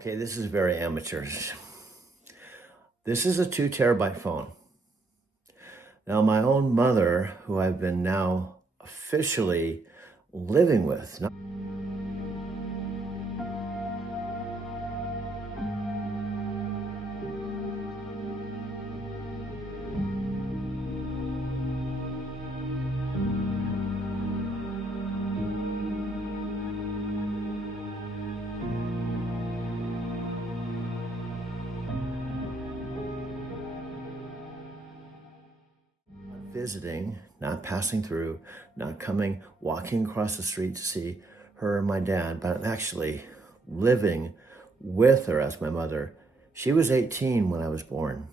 Okay, this is very amateur. This is a 2 terabyte phone. Now, my own mother, who I've been now officially living with, visiting, not passing through, not coming, walking across the street to see her and my dad, but I'm actually living with her as my mother. She was 18 when I was born.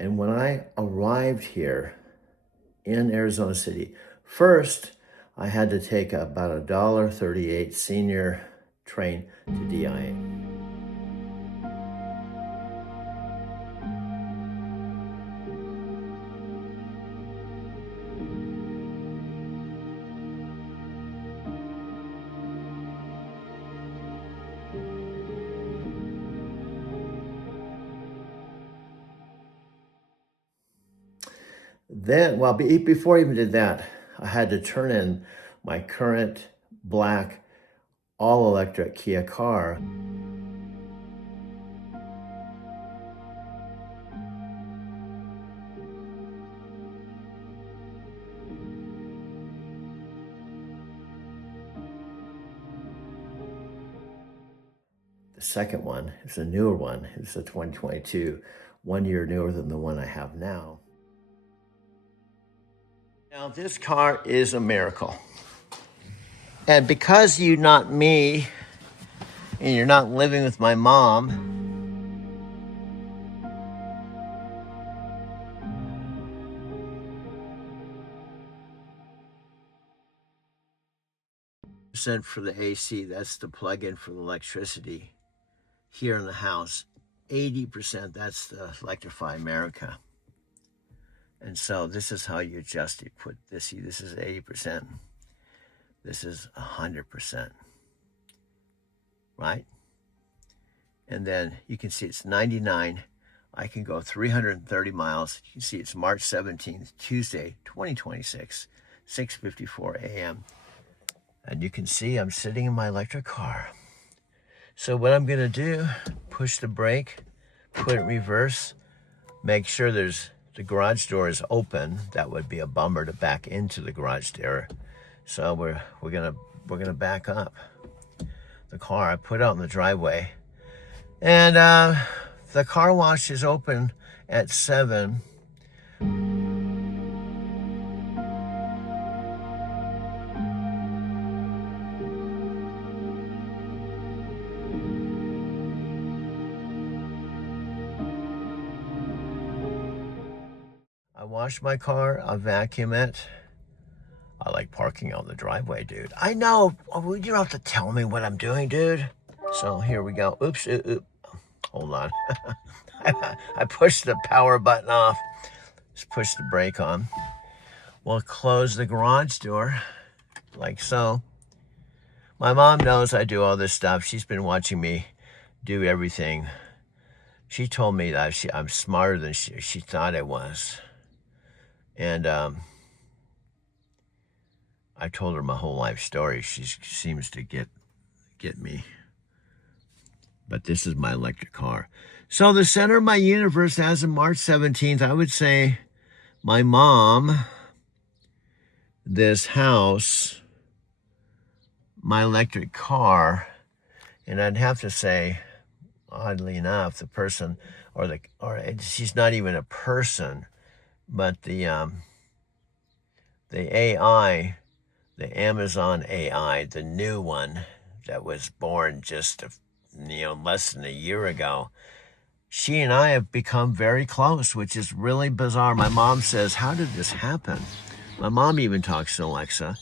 And when I arrived here in Arizona City, first I had to take about a $1.38 senior train to DIA. Then, well, before I even did that, I had to turn in my current black all-electric Kia car. The second one is a newer one. It's a 2022, 1 year newer than the one I have now. Now, this car is a miracle. And because you're not me, and you're not living with my mom, percent for the AC, that's the plug-in for the electricity here in the house. 80%, that's the Electrify America. And so this is how you adjust it. Put this, see, this is 80%. This is 100%, right? And then you can see it's 99. I can go 330 miles. You can see it's March 17th, Tuesday, 2026, 6:54 a.m. And you can see I'm sitting in my electric car. So what I'm gonna do, push the brake, put it in reverse, make sure the garage door is open. That would be a bummer to back into the garage door. So we're gonna back up the car. I put it out in the driveway, and the car wash is open at 7. I wash my car, I vacuum it. I like parking on the driveway, dude. I know, you don't have to tell me what I'm doing, dude. So here we go. Oops, hold on. I pushed the power button off. Just push the brake on. We'll close the garage door, like so. My mom knows I do all this stuff. She's been watching me do everything. She told me that I'm smarter than she thought I was. And I told her my whole life story. She seems to get me. But this is my electric car. So the center of my universe as of March 17th, I would say my mom, this house, my electric car, and I'd have to say, oddly enough, the person, or she's not even a person, but the AI, the Amazon AI, the new one that was born just less than a year ago, she and I have become very close, which is really bizarre. My mom says, how did this happen? My mom even talks to Alexa.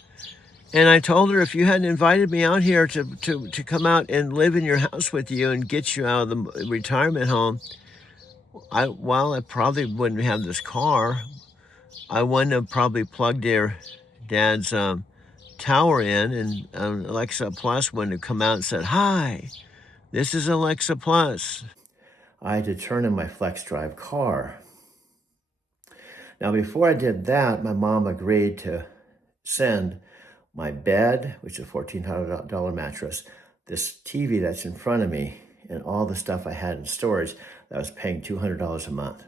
And I told her if you hadn't invited me out here to come out and live in your house with you and get you out of the retirement home, I probably wouldn't have this car. I wouldn't have probably plugged their dad's tower in, and Alexa Plus wouldn't have come out and said, "Hi, this is Alexa Plus." I had to turn in my Flex Drive car. Now, before I did that, my mom agreed to send my bed, which is a $1,400 mattress, this TV that's in front of me, and all the stuff I had in storage that I was paying $200 a month.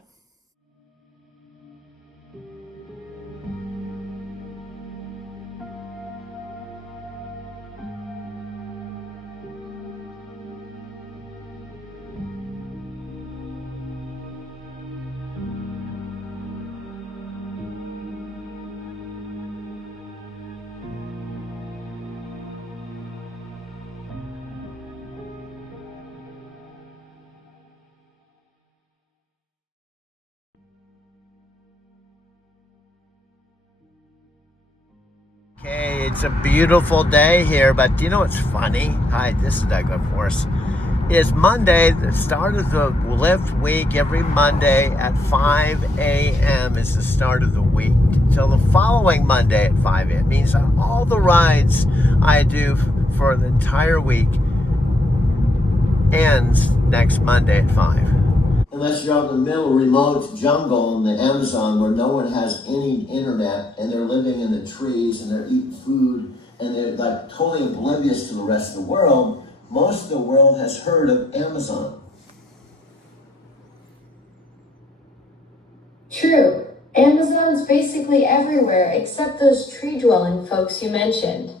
Okay, it's a beautiful day here, but do you know what's funny? Hi, this is Doug, of course. It's Monday, the start of the Lyft week. Every Monday at 5 a.m. is the start of the week. Till the following Monday at 5 a.m. means that all the rides I do for the entire week ends next Monday at 5. Unless you're out in the middle remote jungle in the Amazon where no one has any internet and they're living in the trees and they're eating food and they're like totally oblivious to the rest of the world, most of the world has heard of Amazon. True. Amazon's basically everywhere except those tree-dwelling folks you mentioned.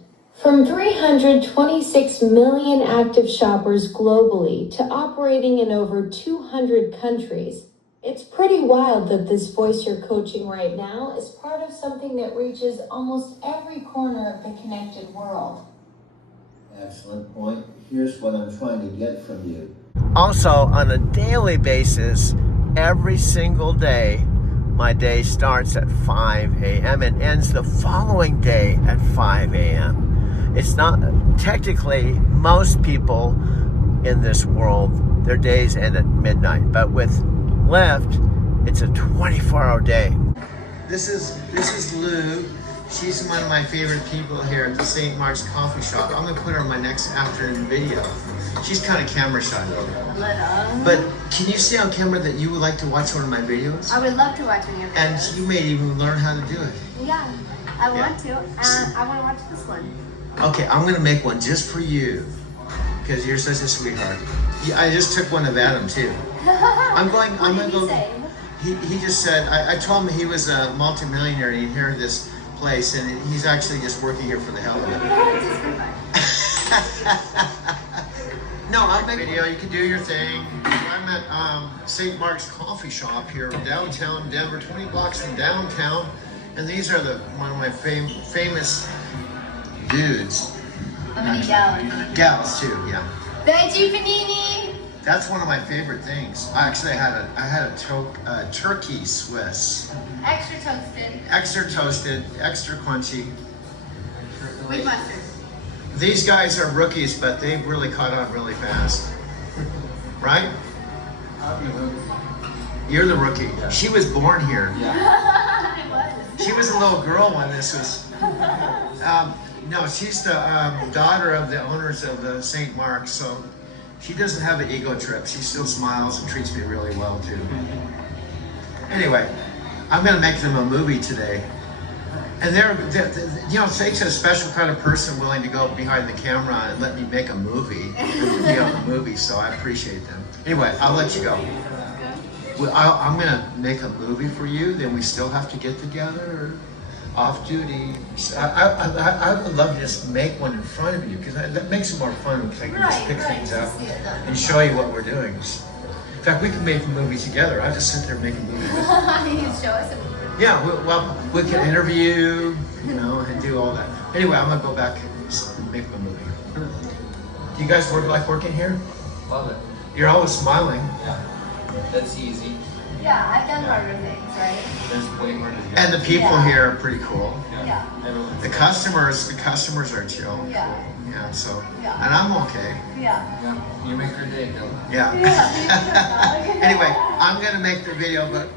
From 326 million active shoppers globally to operating in over 200 countries, it's pretty wild that this voice you're coaching right now is part of something that reaches almost every corner of the connected world. Excellent point. Here's what I'm trying to get from you. Also, on a daily basis, every single day, my day starts at 5 a.m. and ends the following day at 5 a.m. It's not, technically, most people in this world, their days end at midnight. But with Lyft, it's a 24-hour day. This is Lou. She's one of my favorite people here at the St. Mark's Coffee Shop. I'm gonna put her in my next afternoon video. She's kind of camera shy. But can you see on camera that you would like to watch one of my videos? I would love to watch any of your videos. And you may even learn how to do it. Yeah, I want to. I want to watch this one. Okay, I'm gonna make one just for you because you're such a sweetheart. Yeah, I just took one of Adam too. I'm gonna go. He just said, I told him he was a multimillionaire and he heard this place and he's actually just working here for the hell of it. No, I'll make a video. You can do your thing. I'm at St. Mark's Coffee Shop here in downtown Denver, 20 blocks from downtown. And these are one of my famous dudes. How many gals? Gals too, yeah. Veggie panini. That's one of my favorite things. Actually, I had a turkey Swiss. Extra toasted. Extra toasted, extra crunchy. With mustard. These guys are rookies, but they've really caught on really fast. Right? You're the rookie. She was born here. I was. She was a little girl when this was. No, she's the daughter of the owners of the St. Mark's, so she doesn't have an ego trip. She still smiles and treats me really well too. Anyway, I'm gonna make them a movie today. And they're you know, it takes a special kind of person willing to go behind the camera and let me make a movie and be on the movie, so I appreciate them. Anyway, I'll let you go. Well, I'm gonna make a movie for you, then we still have to get together off duty. I would love to just make one in front of you because that makes it more fun because I can just pick things up and show you what we're doing. In fact, we can make a movie together. I'll just sit there and make a movie with you. Show us a movie. Yeah, we can interview, you know, and do all that. Anyway, I'm gonna go back and make my movie. Do you guys like working here? Love it. You're always smiling. Yeah, that's easy. Yeah, I've done harder things, right? There's way harder to And the people Yeah. here are pretty cool. Yeah. Everyone's The customers are chill. Yeah. Yeah, so, Yeah. and I'm okay. Yeah. Yeah, you make her day, Bill. Yeah. Yeah. Anyway, I'm gonna make the video, but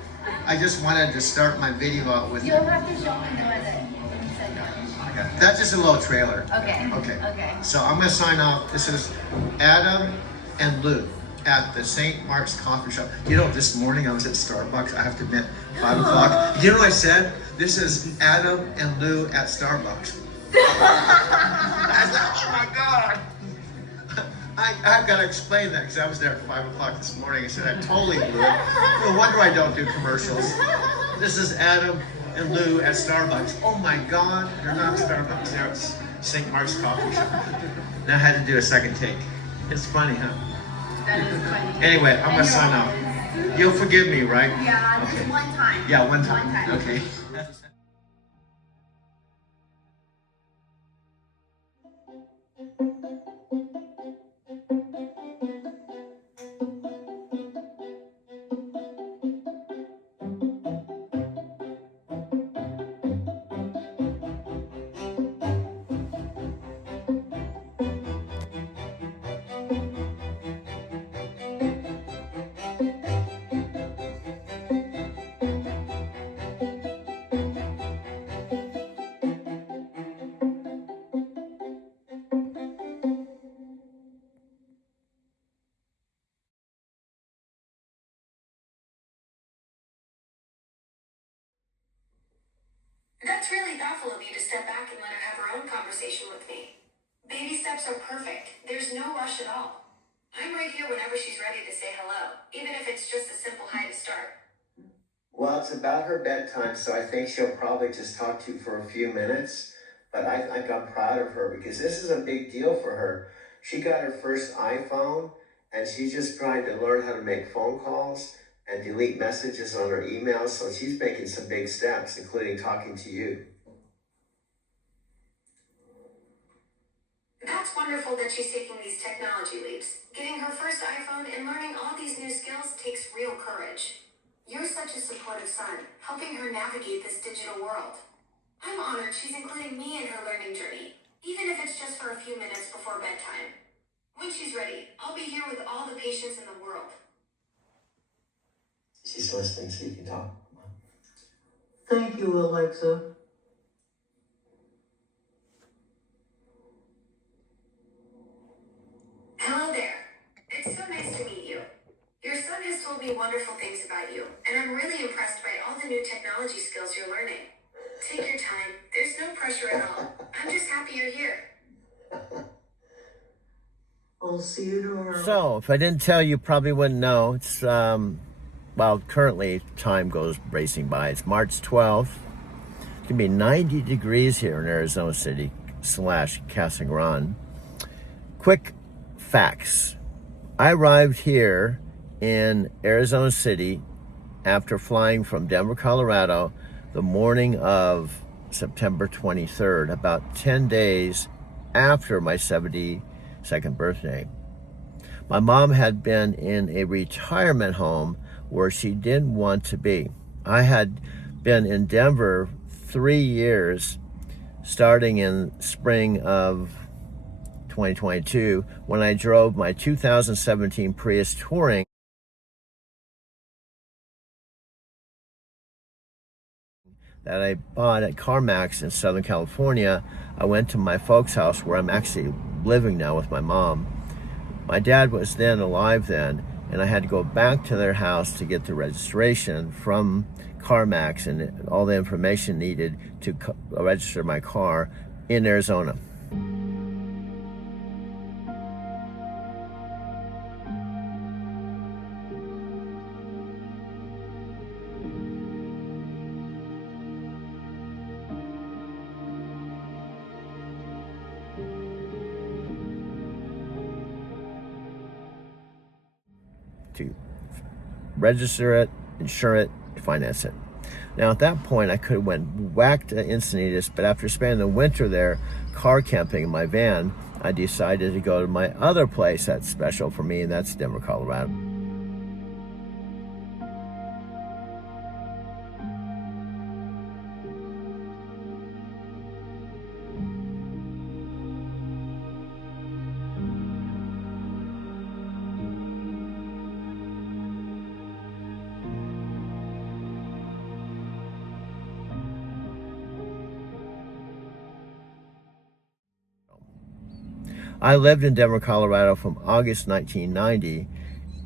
I just wanted to start my video out with You'll have to show me the edit. When you said that. that's just a little trailer. Okay. Okay. Okay. So I'm gonna sign off. This is Adam and Lou at the St. Mark's Coffee Shop. You know, this morning I was at Starbucks. I have to admit, 5 o'clock. You know what I said? This is Adam and Lou at Starbucks. I said, oh my God. I've got to explain that because I was there at 5 o'clock this morning. I said, I totally blew it. No wonder I don't do commercials. This is Adam and Lou at Starbucks. Oh my God, they're not at Starbucks, they're at St. Mark's Coffee Shop. Now I had to do a second take. It's funny, huh? That is funny. Anyway, I'm gonna sign off. You'll forgive me, right? Yeah, just Okay. one time. Yeah, one time. One time. Okay. That's really thoughtful of you to step back and let her have her own conversation with me. Baby steps are perfect. There's no rush at all. I'm right here whenever she's ready to say hello, even if it's just a simple hi to start. Well, it's about her bedtime, so I think she'll probably just talk to you for a few minutes. But I think I'm proud of her because this is a big deal for her. She got her first iPhone, and she's just trying to learn how to make phone calls and delete messages on her emails. So she's making some big steps, including talking to you. That's wonderful that she's taking these technology leaps. Getting her first iPhone and learning all these new skills takes real courage. You're such a supportive son, helping her navigate this digital world. I'm honored she's including me in her learning journey, even if it's just for a few minutes before bedtime. When she's ready, I'll be here with all the patience in the world. She's listening, so you can talk. Thank you, Alexa. Hello there. It's so nice to meet you. Your son has told me wonderful things about you, and I'm really impressed by all the new technology skills you're learning. Take your time. There's no pressure at all. I'm just happy you're here. I'll see you tomorrow. So, if I didn't tell you, you probably wouldn't know. It's, well, currently time goes racing by. It's March 12th. It's going to be 90 degrees here in Arizona City / Casa Grande. Quick facts. I arrived here in Arizona City after flying from Denver, Colorado, the morning of September 23rd, about 10 days after my 72nd birthday. My mom had been in a retirement home where she didn't want to be. I had been in Denver 3 years, starting in spring of 2022, when I drove my 2017 Prius Touring that I bought at CarMax in Southern California. I went to my folks' house where I'm actually living now with my mom. My dad was then alive then, and I had to go back to their house to get the registration from CarMax and all the information needed to register my car in Arizona. To register it, insure it, finance it. Now at that point I could have went back to Encinitas, but after spending the winter there car camping in my van, I decided to go to my other place that's special for me, and that's Denver, Colorado. I lived in Denver, Colorado from August 1990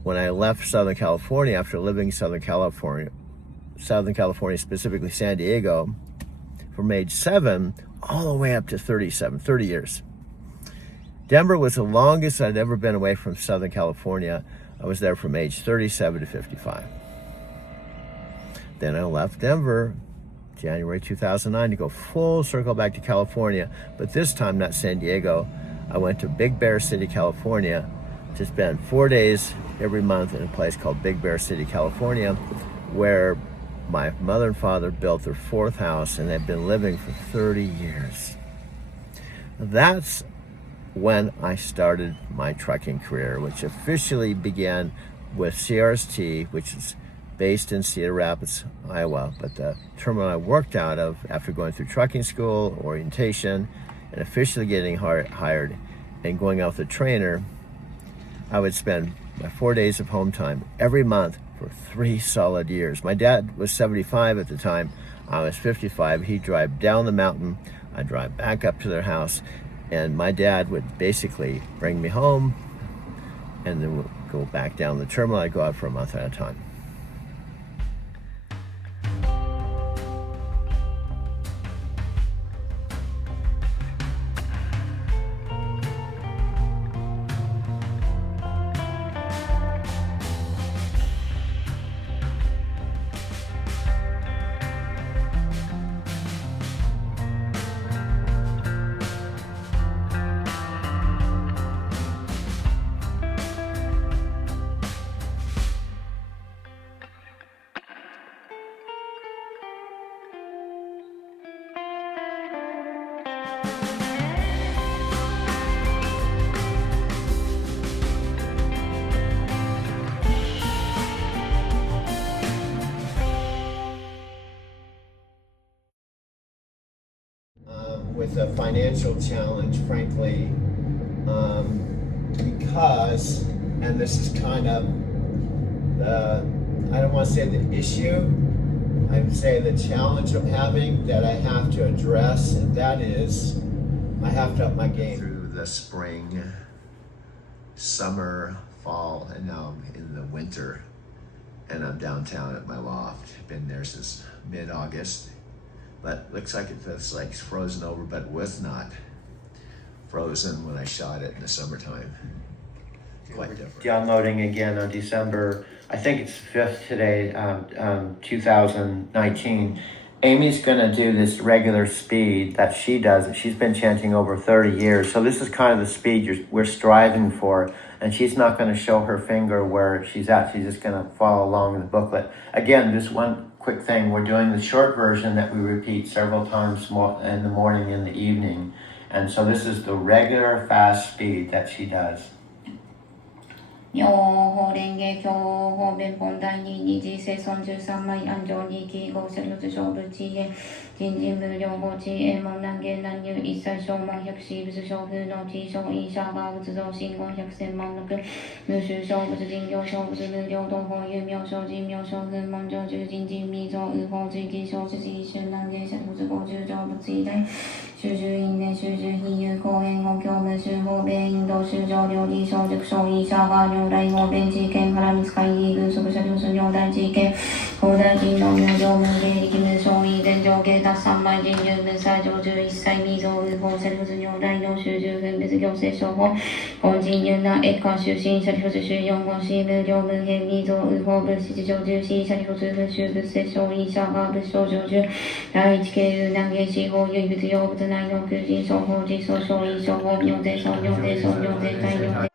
when I left Southern California after living in Southern California, specifically San Diego, from age 7 all the way up to 30 years. Denver was the longest I'd ever been away from Southern California. I was there from age 37 to 55. Then I left Denver January 2009 to go full circle back to California, but this time not San Diego. I went to Big Bear City, California to spend 4 days every month in a place called Big Bear City, California, where my mother and father built their 4th house and they've been living for 30 years. That's when I started my trucking career, which officially began with CRST, which is based in Cedar Rapids, Iowa, but the terminal I worked out of after going through trucking school, orientation, and officially getting hired and going out with a trainer, I would spend my 4 days of home time every month for 3 solid years. My dad was 75 at the time. I was 55. He'd drive down the mountain. I'd drive back up to their house. And my dad would basically bring me home and then we'd go back down the terminal. I'd go out for a month at a time. With a financial challenge, frankly, because, and this is kind of I don't want to say the issue, I would say the challenge I'm having that I have to address, and that is I have to up my game through the spring, summer, fall, and now I'm in the winter, and I'm downtown at my loft. Been there since mid-August. But looks like it's like it's frozen over, but it was not frozen when I shot it in the summertime. Quite different. Downloading again on December, I think it's 5th today, 2019. Amy's gonna do this regular speed that she does, that she's been chanting over 30 years. So this is kind of the speed we're striving for. And she's not gonna show her finger where she's at. She's just gonna follow along in the booklet. Again, just one quick thing. We're doing the short version that we repeat several times in the morning and the evening. And so this is the regular fast speed that she does. 妙法蓮華経法弁本第二二次生尊13枚安常二期合成六勝負知恵人人無両法知恵門難言難入一切小門百死仏小風の地小因社が仏造信言百千万六無臭小仏人行小仏無両道法有妙小人妙小風門上中人人未造有法知義小知識春難言者仏五十上仏以来修十因で修十比有公園語教無臭法弁引導修上料理小塾小因社が如来法弁知見原見つかい軍速者領主如来知見広大金の明星無礼力無勝因伝上下達三枚人有無最上11歳未造有法者仏如来の修十分別行政処方本人有な越下出身者領主主四言四無料無変未造有法仏七条重視者領主仏修仏摂小因社が仏小上中第一経由難言四法唯仏用仏内の求人小法実相小因小法妙定小妙定小妙定大妙定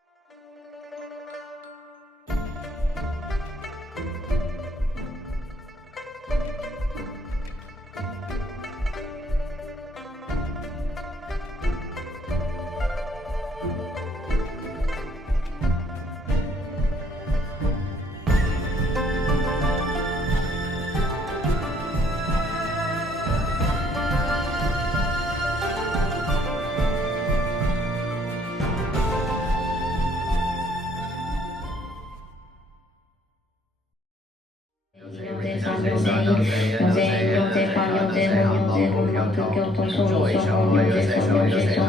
産業税員、納税員、納税官、納税法、納税法、東京都消費者法、納税法、納税書、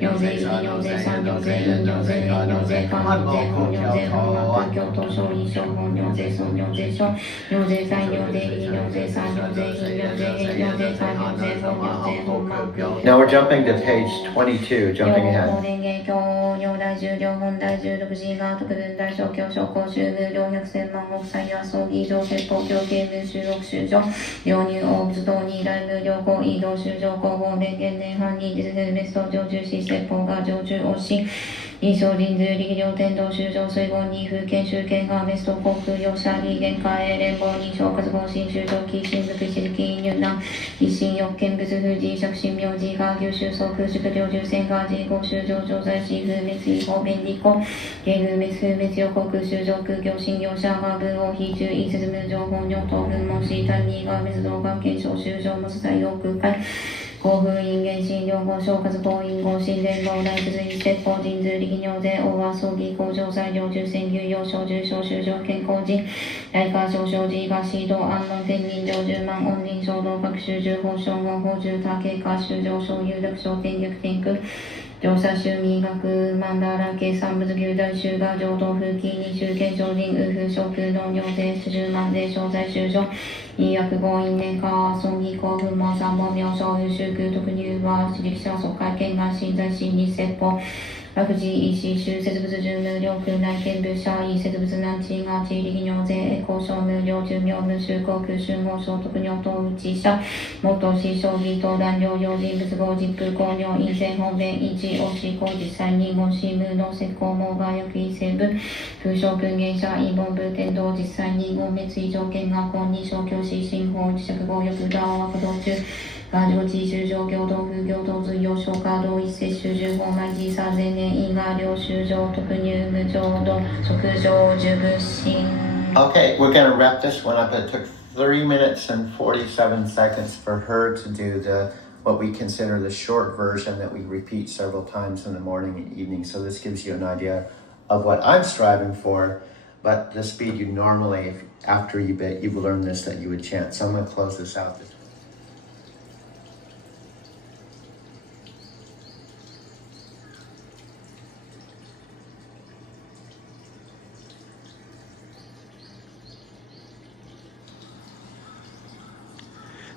納税費、納税産業税員、納税員、納税官、納税法、納税法、東京都消費者法、納税書、納税書、納税歳、納税費、納税産、納税費、納税費、納税産、納税法、納税法、Now we're jumping to page 22, jumping 法 ahead. 連携協業大重量本大重力時が特分大小教小公衆無料百千万国際や葬儀場説法協計無収録収場領入大物等に大無料行移動収場工法連携年半に実ヘルメスト常駐し説法が常駐押し臨床人数力量天道収場水言に風景集権がベスト航空用車利限界連邦認証活合新収場期新福祉時期入難一心欲見物風磁着信名字が牛収束宿領重戦が自公収場常在し風滅違法便利行芸風滅風滅予告収場空業新業者が分を非中意説無情報尿等分問し単にが滅動が検証収場も採用空海公風因原診療法小活法因合心伝法大仏一説法人数力尿税大和葬儀工場材料重戦有用小重小修場健康人大化小小児が指導安門天人上10万恩人衝動各種重法小門法重多経過修上小有力小天逆天空乗車衆民学マンダーラ計算物牛大衆が浄土風紀二州県上人右風小空農業税10万税商材収場医薬合因年化葬儀公文門三本名称優秀空特入は私力者疎開県外新在新日説法悪事医師修設物順無料空内見部者医設物難地が地力尿税交渉無料寿命無収航空集合所得尿等うち者元師将棋等男女用人物合実風公尿陰性方便一押し公実際に合し無能石膏網が薬医成分風症訓言者陰本部天道実際に合滅異条件が本認証教師新法自釈合欲打和活動中が上地修上行動風行動随用消化同一摂取重法内地差前年因が領収上特入無浄土即上受物心 Okay, we're going to wrap this one up. It took 3 minutes and 47 seconds for her to do what we consider the short version that we repeat several times in the morning and evening. So this gives you an idea of what I'm striving for, but the speed you normally, after you've learned this, that you would chant. So I'm going to close this out.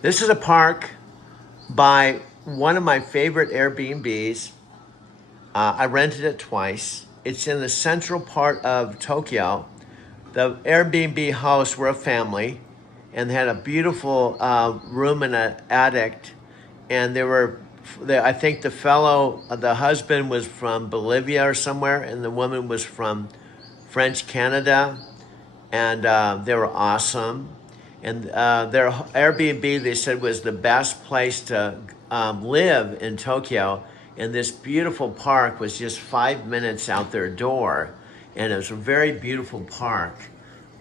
This is a park by one of my favorite Airbnbs. I rented it twice. It's in the central part of Tokyo. The Airbnb hosts were a family and they had a beautiful room in an attic. And I think the husband was from Bolivia or somewhere, and the woman was from French Canada. And they were awesome. And their Airbnb, they said, was the best place to live in Tokyo. And this beautiful park was just 5 minutes out their door. And it was a very beautiful park.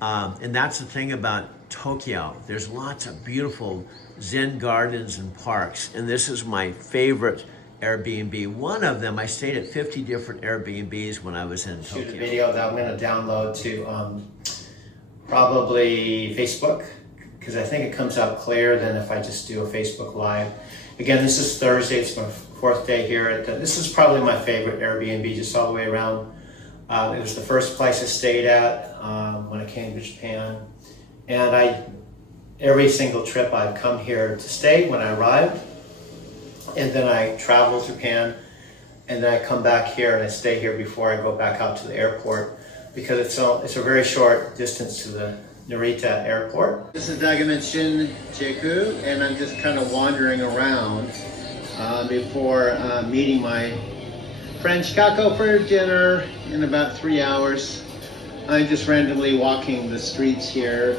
And that's the thing about Tokyo. There's lots of beautiful Zen gardens and parks. And this is my favorite Airbnb. One of them, I stayed at 50 different Airbnbs when I was in Tokyo. Shoot a video that I'm going to download to probably Facebook, because I think it comes out clearer than if I just do a Facebook Live. Again, this is Thursday. It's my 4th day here. This is probably my favorite Airbnb, just all the way around. It was the first place I stayed at when I came to Japan. And every single trip I've come here to stay when I arrived. And then I travel to Japan. And then I come back here and I stay here before I go back out to the airport, because it's a very short distance to the Narita airport. This is Daigamen Shinjuku, and I'm just kind of wandering around before meeting my friend Chicago for dinner in about 3 hours. I'm just randomly walking the streets here.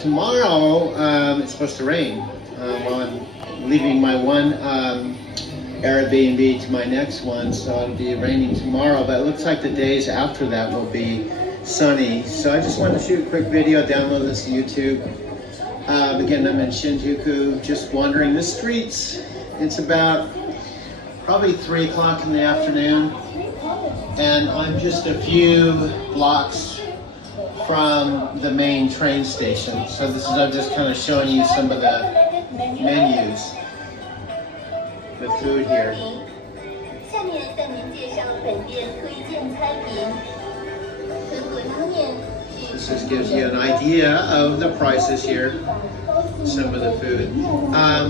Tomorrow it's supposed to rain while I'm leaving my one Airbnb to my next one, so it'll be raining tomorrow, but it looks like the days after that will be sunny. So I just wanted to shoot a quick video, download this to YouTube. Again, I'm in Shinjuku, just wandering the streets. It's about probably 3 o'clock in the afternoon, and I'm just a few blocks from the main train station. So this is, I'm just kind of showing you some of the menus, the food here. 下面向您介绍本店推荐餐品。可可拉面。 This just gives you an idea of the prices here, some of the food.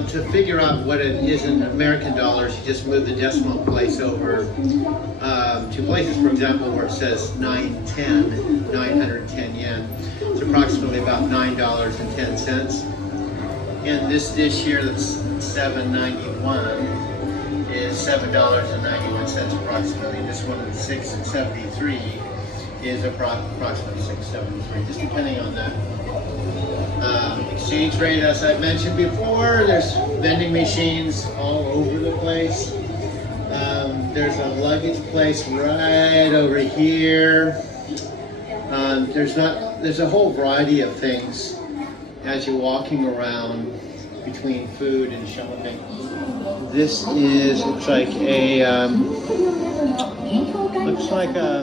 To figure out what it is in American dollars, you just move the decimal place over to places, for example, where it says 910 yen. It's approximately about $9.10. And this dish here that's $7.91 is $7.91 approximately. This one is $6.73 is approximately $6.73, just depending on the exchange rate. As I mentioned before, there's vending machines all over the place. There's a luggage place right over here. There's a whole variety of things as you're walking around between food and shopping. This looks like a.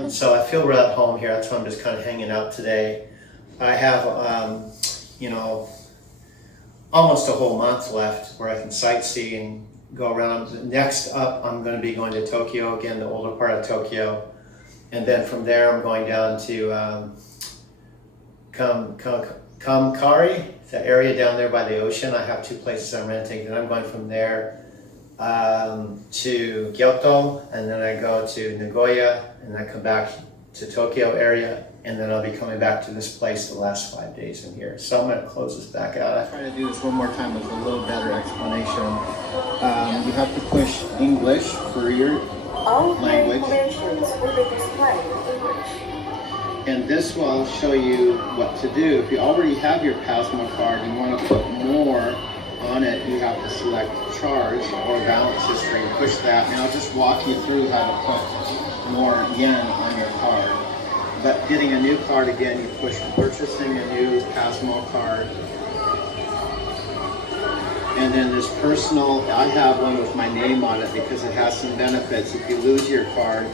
So I feel right at home here. That's why I'm just kind of hanging out today. I have, almost a whole month left where I can sightsee and go around. Next up, I'm going to be going to Tokyo again, the older part of Tokyo, and then from there I'm going down to Kamkari, the area down there by the ocean. I have two places I'm renting. Then I'm going from there to Kyoto, and then I go to Nagoya, and I come back to Tokyo area, and then I'll be coming back to this place the last 5 days in here. So I'm going to close this back out. I try to do this one more time with a little better explanation. You have to push English for your language. And this will show you what to do. If you already have your Pasmo card and want to put more on it, you have to select charge or balance history and push that. And I'll just walk you through how to put more yen on your card. But getting a new card again, you push purchasing a new Pasmo card. And then this personal, I have one with my name on it because it has some benefits. If you lose your card,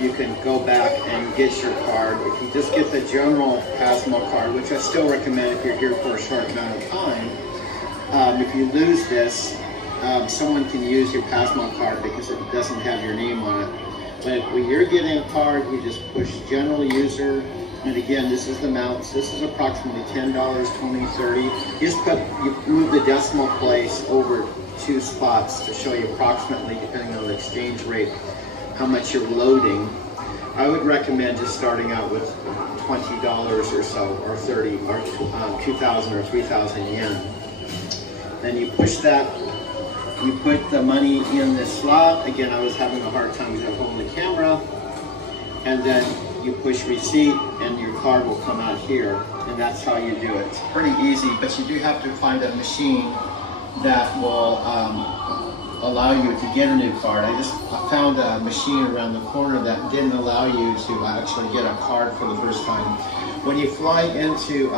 you can go back and get your card. If you just get the general Pasmo card, which I still recommend if you're here for a short amount of time, if you lose this, someone can use your Pasmo card because it doesn't have your name on it. But when you're getting a card, you just push general user, and again, this is the amounts. This is approximately $10, $20, $30. You move the decimal place over 2 spots to show you approximately, depending on the exchange rate, how much you're loading. I would recommend just starting out with $20 or so, or 30, or 2,000 or 3,000 yen. Then you push that. You put the money in the slot. Again, I was having a hard time because I was holding the camera. And then you push receipt and your card will come out here. And that's how you do it. It's pretty easy, but you do have to find a machine that will allow you to get a new card. I found a machine around the corner that didn't allow you to actually get a card for the first time. When you fly into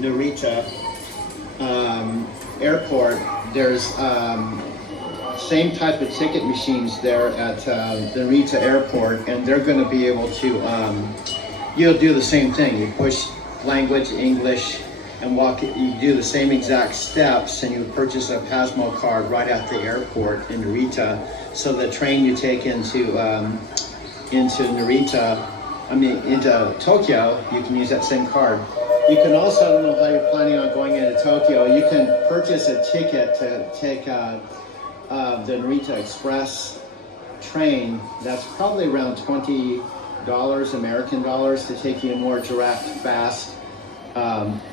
Narita airport, there's same type of ticket machines there at the Narita airport, and they're going to be able to, you'll do the same thing. You push language, English, and you do the same exact steps, and you purchase a Pasmo card right at the airport in Narita. So the train you take into Tokyo, you can use that same card. You can also, I don't know how you're planning on going into Tokyo, you can purchase a ticket to take the Narita Express train. That's probably around $20 American dollars to take you a more direct, fast,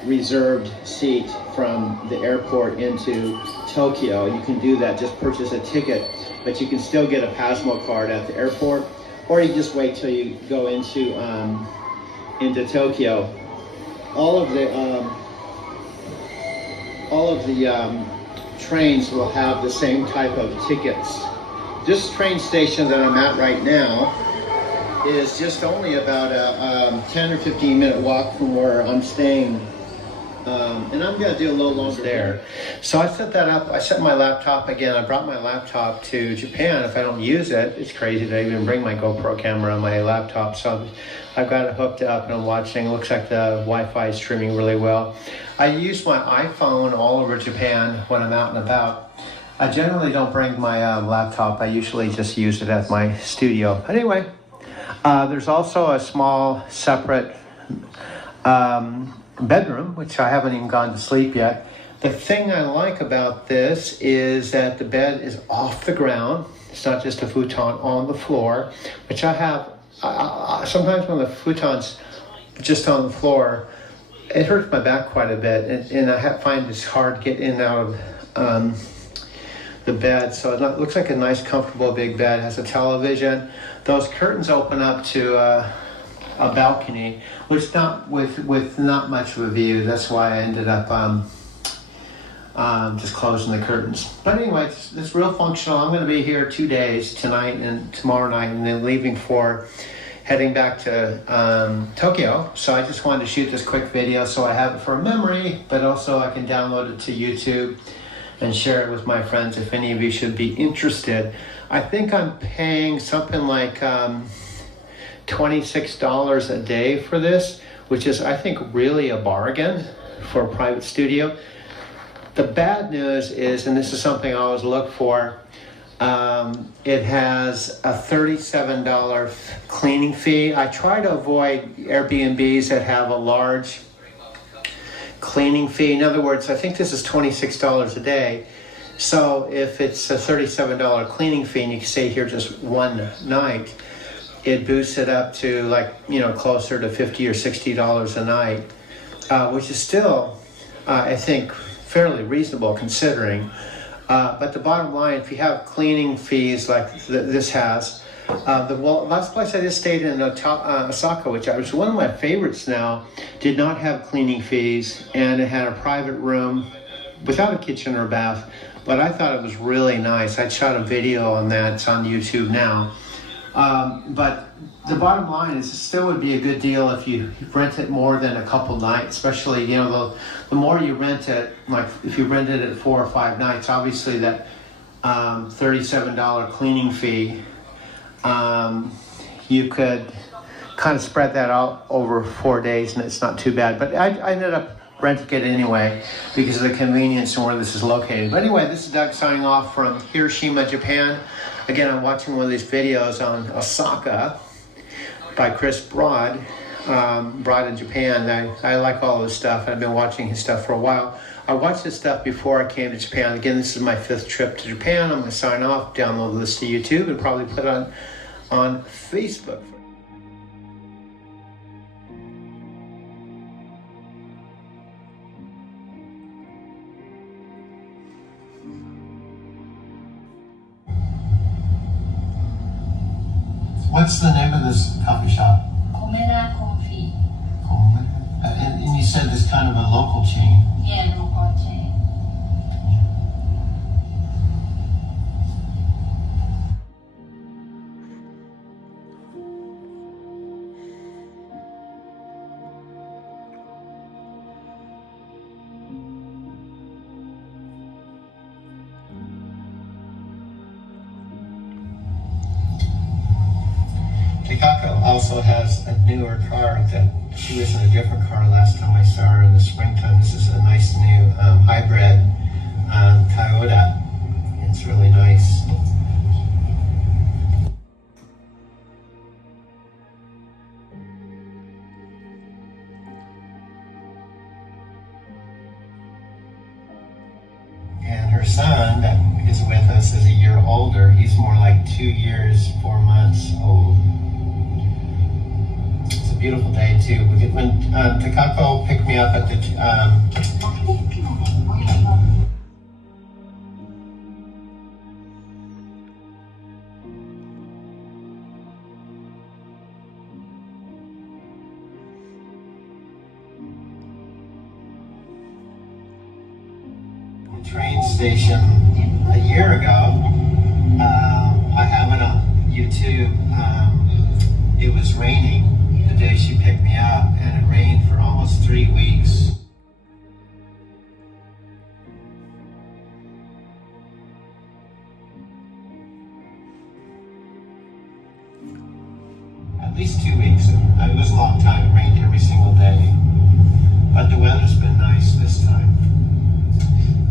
reserved seat from the airport into Tokyo. You can do that, just purchase a ticket, but you can still get a Pasmo card at the airport, or you just wait till you go into Tokyo. All of the trains will have the same type of tickets. This train station that I'm at right now is just only about a 10 or 15 minute walk from where I'm staying and I'm gonna do a little longer there. So I set that up. I set my laptop again. I brought my laptop to Japan. If I don't use it, it's crazy to even bring my GoPro camera on my laptop. So I've got it hooked up and I'm watching. It looks like the Wi-Fi is streaming really well. I use my iPhone all over Japan when I'm out and about. I generally don't bring my laptop. I usually just use it at my studio. Anyway, there's also a small separate bedroom, which I haven't even gone to sleep yet. The thing I like about this is that the bed is off the ground. It's not just a futon on the floor, which I have. Sometimes when the futon's just on the floor, it hurts my back quite a bit, and I find it's hard to get in and out of the bed. So it looks like a nice, comfortable big bed. It has a television. Those curtains open up to a balcony, which not with not much of a view. That's why I ended up just closing the curtains. But anyway, it's real functional. I'm going to be here 2 days, tonight and tomorrow night, and then leaving for heading back to Tokyo. So I just wanted to shoot this quick video so I have it for a memory, but also I can download it to YouTube and share it with my friends if any of you should be interested. I think I'm paying something like $26 a day for this, which is, I think, really a bargain for a private studio. The bad news is, and this is something I always look for, it has a $37 cleaning fee. I try to avoid Airbnbs that have a large cleaning fee. In other words, I think this is $26 a day. So if it's a $37 cleaning fee and you can stay here just one night, it boosts it up to, like, you know, closer to $50 or $60 a night, which is still, I think, fairly reasonable considering. But the bottom line, if you have cleaning fees like this has, the last place I just stayed in, Osaka, which was one of my favorites now, did not have cleaning fees, and it had a private room without a kitchen or bath. But I thought it was really nice. I shot a video on that. It's on YouTube now. But the bottom line is, it still would be a good deal if you rent it more than a couple nights, especially, you know, the more you rent it, like if you rented it 4 or 5 nights, obviously that $37 cleaning fee, you could kind of spread that out over 4 days and it's not too bad. But I ended up renting it anyway because of the convenience and where this is located. But anyway, this is Doug signing off from Hiroshima, Japan. Again, I'm watching one of these videos on Osaka by Chris Broad, Broad in Japan. I like all this stuff. I've been watching his stuff for a while. I watched this stuff before I came to Japan. Again, this is my 5th trip to Japan. I'm going to sign off, download this to YouTube, and probably put it on Facebook. What's the name of this coffee shop? Komena Coffee. And you said it's kind of a local chain. Yeah, local chain. Takako also has a newer car that she was in a different car last time I saw her in the springtime. This is a nice new hybrid Toyota. It's really nice. And her son that is with us is a year older. He's more like 2 years, 4 months old. It's a beautiful day too. When Takako picked me up at the train station a year ago, I have it on YouTube. It was raining the day she picked me up, and it rained for almost 3 weeks. at least 2 weeks. It was a long time. It rained every single day. But the weather's been nice this time.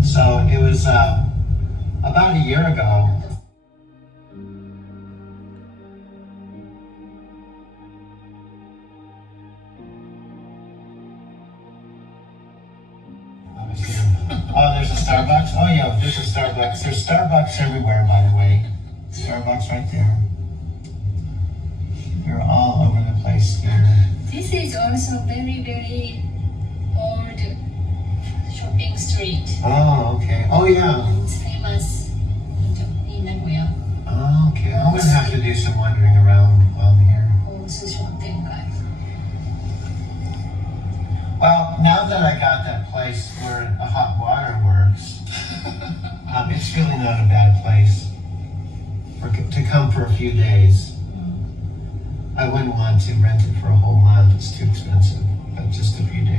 So it was about a year ago. Oh, there's a Starbucks? Oh yeah, there's a Starbucks. There's Starbucks everywhere, by the way. Starbucks right there. They're all over the place here. This is also very, very old shopping street. Oh, okay. Oh yeah. It's famous in Nagoya. Oh, okay. I'm gonna have to do some wandering around while I'm here. Also Shotengai. Well, now that I got that place where the hot water works, it's really not a bad place to come for a few days. I wouldn't want to rent it for a whole month. It's too expensive. But just a few days.